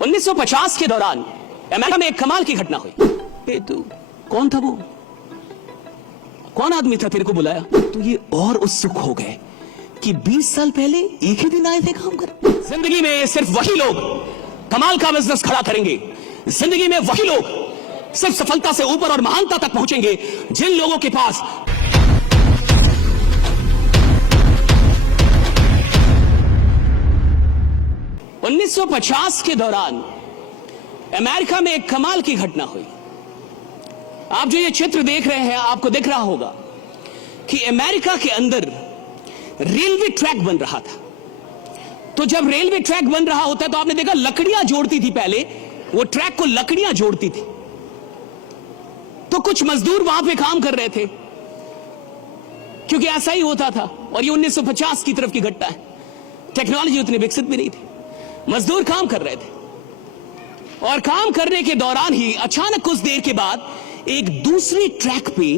1950 के दौरान अमेरिका में एक कमाल की घटना हुई। तू कौन था वो? कौन आदमी था तेरे को बुलाया? तो ये और उत्सुक हो गए कि 20 साल पहले एक ही दिन आए थे काम कर। जिंदगी में सिर्फ वही लोग कमाल का बिजनेस खड़ा करेंगे, जिंदगी में वही लोग सिर्फ सफलता से ऊपर और महानता तक पहुंचेंगे जिन लोगों के पास उन्नीस 1950 के दौरान अमेरिका में एक कमाल की घटना हुई। आप जो ये चित्र देख रहे हैं, आपको दिख रहा होगा कि अमेरिका के अंदर रेलवे ट्रैक बन रहा था। तो जब रेलवे ट्रैक बन रहा होता है तो आपने देखा लकड़ियां जोड़ती थी, पहले वो ट्रैक को लकड़ियां जोड़ती थी। तो कुछ मजदूर वहां पे काम कर रहे थे, क्योंकि ऐसा ही होता था। और ये 1950 की तरफ की घटना है, टेक्नोलॉजी उतनी विकसित भी नहीं थी। मजदूर काम कर रहे थे और काम करने के दौरान ही अचानक कुछ देर के बाद एक दूसरी ट्रैक पे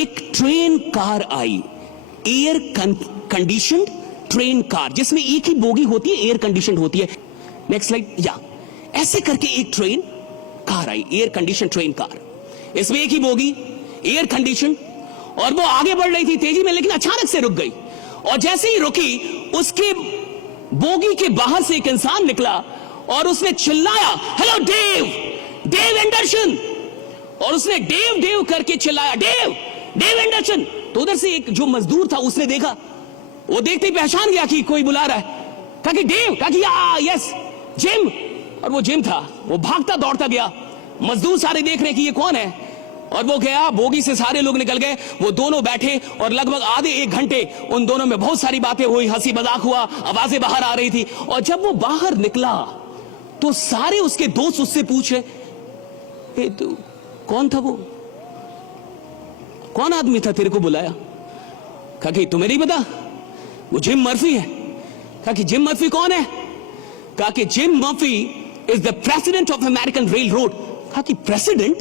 एक ट्रेन कार आई, एयर कंडीशनड ट्रेन कार, जिसमें एक ही बोगी होती है, एयर कंडीशनड होती है। Next slide. या ऐसे करके एक ट्रेन कार आई, एयर कंडीशन ट्रेन कार, इसमें एक ही बोगी, एयर कंडीशन, और वो आगे बढ़ रही थी तेजी में, लेकिन अचानक से रुक गई। और जैसे ही रुकी, उसके बोगी के बाहर से एक इंसान निकला और उसने चिल्लाया, हेलो डेव, डेव एंडरसन। और उसने डेव डेव करके चिल्लाया, डेव, डेव एंडरसन। तो उधर से एक जो मजदूर था उसने देखा, वो देखते ही पहचान गया कि कोई बुला रहा है। कहा कि डेव, कहा कि यस जिम। और वो जिम था। वो भागता दौड़ता गया, मजदूर सारे देख रहे कि ये कौन है, और वो गया, बोगी से सारे लोग निकल गए, वो दोनों बैठे और लगभग आधे एक घंटे उन दोनों में बहुत सारी बातें हुई, हंसी मजाक हुआ, आवाजें बाहर आ रही थी। और जब वो बाहर निकला तो सारे उसके दोस्त उससे पूछे, तू कौन था वो? कौन आदमी था तेरे को बुलाया? कहा कि तुम्हें नहीं पता, वो जिम मर्फी है। कहा कि जिम मर्फी कौन है? कहा कि gym Murphy is the president of American rail road. कहा कि प्रेसिडेंट?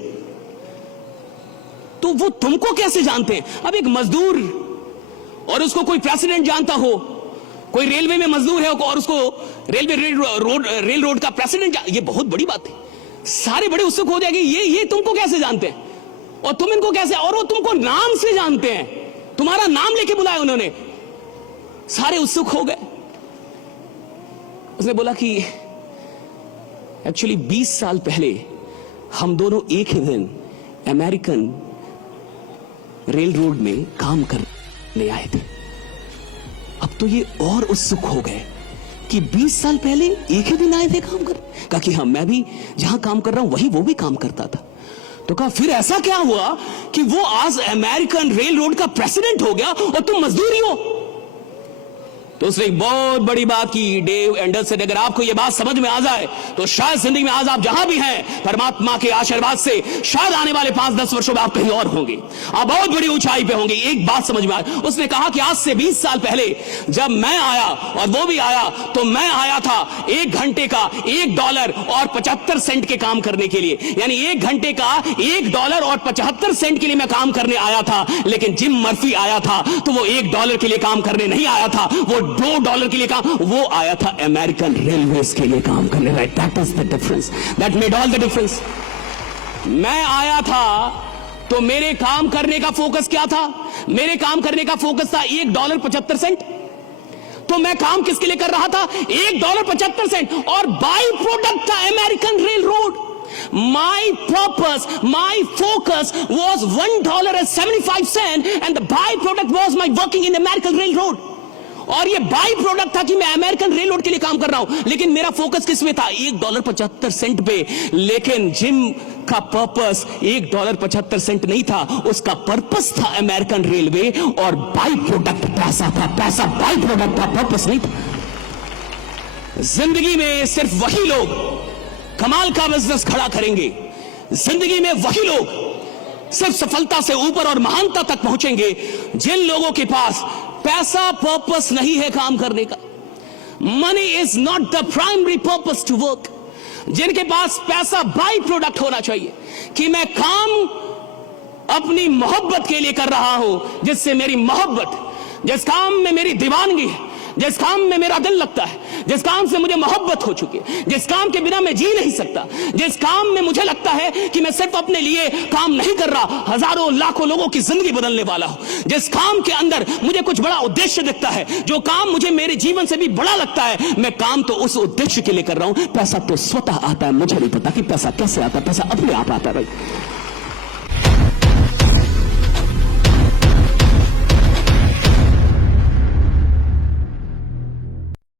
तो वो तुमको कैसे जानते हैं? अब एक मजदूर और उसको कोई प्रेसिडेंट जानता हो, कोई रेलवे में मजदूर है और उसको रेल रोड का प्रेसिडेंट, ये बहुत बड़ी बात है। सारे बड़े उत्सुक हो जाएंगे, ये तुमको कैसे जानते हैं और तुम इनको कैसे, और वो तुमको नाम से जानते हैं, तुम्हारा नाम लेके बुलाया उन्होंने। सारे उत्सुक हो गए। उसने बोला कि एक्चुअली 20 साल पहले हम दोनों एक ही दिन अमेरिकन रेल रोड में काम करने आए थे। अब तो ये और उत्सुक हो गए कि 20 साल पहले एक ही दिन आए थे काम कर। कहा कि हाँ, मैं भी जहां काम कर रहा हूं वही वो भी काम करता था। तो कहा फिर ऐसा क्या हुआ कि वो आज अमेरिकन रेल रोड का प्रेसिडेंट हो गया और तुम मजदूर ही हो? तो उसने एक बहुत बड़ी बात की, डेव एंडरसन। अगर आपको यह बात समझ में आ जाए तो शायद जिंदगी में आज आप जहां भी हैं, परमात्मा के आशीर्वाद से शायद आने वाले 5-10 वर्षों में आप कहीं और होंगे, आप बहुत बड़ी ऊंचाई पे होंगे। एक बात समझ में आई, उसने कहा कि आज से 20 साल पहले जब मैं आया और वो भी आया, तो मैं आया था 1 घंटे का $1.75 के काम करने के लिए, यानी 1 घंटे का $1.75 के लिए मैं काम करने आया था। लेकिन जिम मर्फी आया था तो वो $1 के लिए काम करने नहीं आया था, वो $2 के लिए काम, वो आया था अमेरिकन रेलवेज के लिए काम करने। Right, that is the difference, that made all the difference. मैं आया था तो मेरे काम करने का फोकस क्या था? मेरे काम करने का फोकस था $1.75। तो मैं काम किसके लिए कर रहा था? $1.75, और बाई प्रोडक्ट था American rail road. My purpose, my focus was $1.75, and the byproduct was my working in American Railroad. और ये बाई प्रोडक्ट था कि मैं अमेरिकन रेल रोड के लिए काम कर रहा हूं, लेकिन मेरा फोकस किस में था? $1.75 पे। लेकिन जिम का पर्पस $1.75 नहीं था, उसका पर्पस था अमेरिकन रेलवे, और बाई प्रोडक्ट पैसा था। पैसा बाई प्रोडक्ट था, पर्पस नहीं था। जिंदगी में सिर्फ वही लोग कमाल का बिजनेस खड़ा करेंगे, जिंदगी में वही लोग सिर्फ सफलता से ऊपर और महानता तक पहुंचेंगे जिन लोगों के पास पैसा पर्पस नहीं है काम करने का। Money is not the primary purpose to work. जिनके पास पैसा बाई प्रोडक्ट होना चाहिए कि मैं काम अपनी मोहब्बत के लिए कर रहा हूं, जिससे मेरी मोहब्बत, जिस काम में मेरी दीवानगी है, जिस काम में मेरा दिल लगता है, जिस काम से मुझे मोहब्बत हो चुकी है, जिस काम के बिना मैं जी नहीं सकता, जिस काम में मुझे लगता है कि मैं सिर्फ अपने लिए काम नहीं कर रहा, हजारों लाखों लोगों की जिंदगी बदलने वाला हूं, जिस काम के अंदर मुझे कुछ बड़ा उद्देश्य दिखता है, जो काम मुझे मेरे जीवन से भी बड़ा लगता है, मैं काम तो उस उद्देश्य के लिए कर रहा हूं। पैसा तो स्वतः आता है, मुझे नहीं पता कि पैसा कैसे आता है, पैसा अपने आप आता है भाई।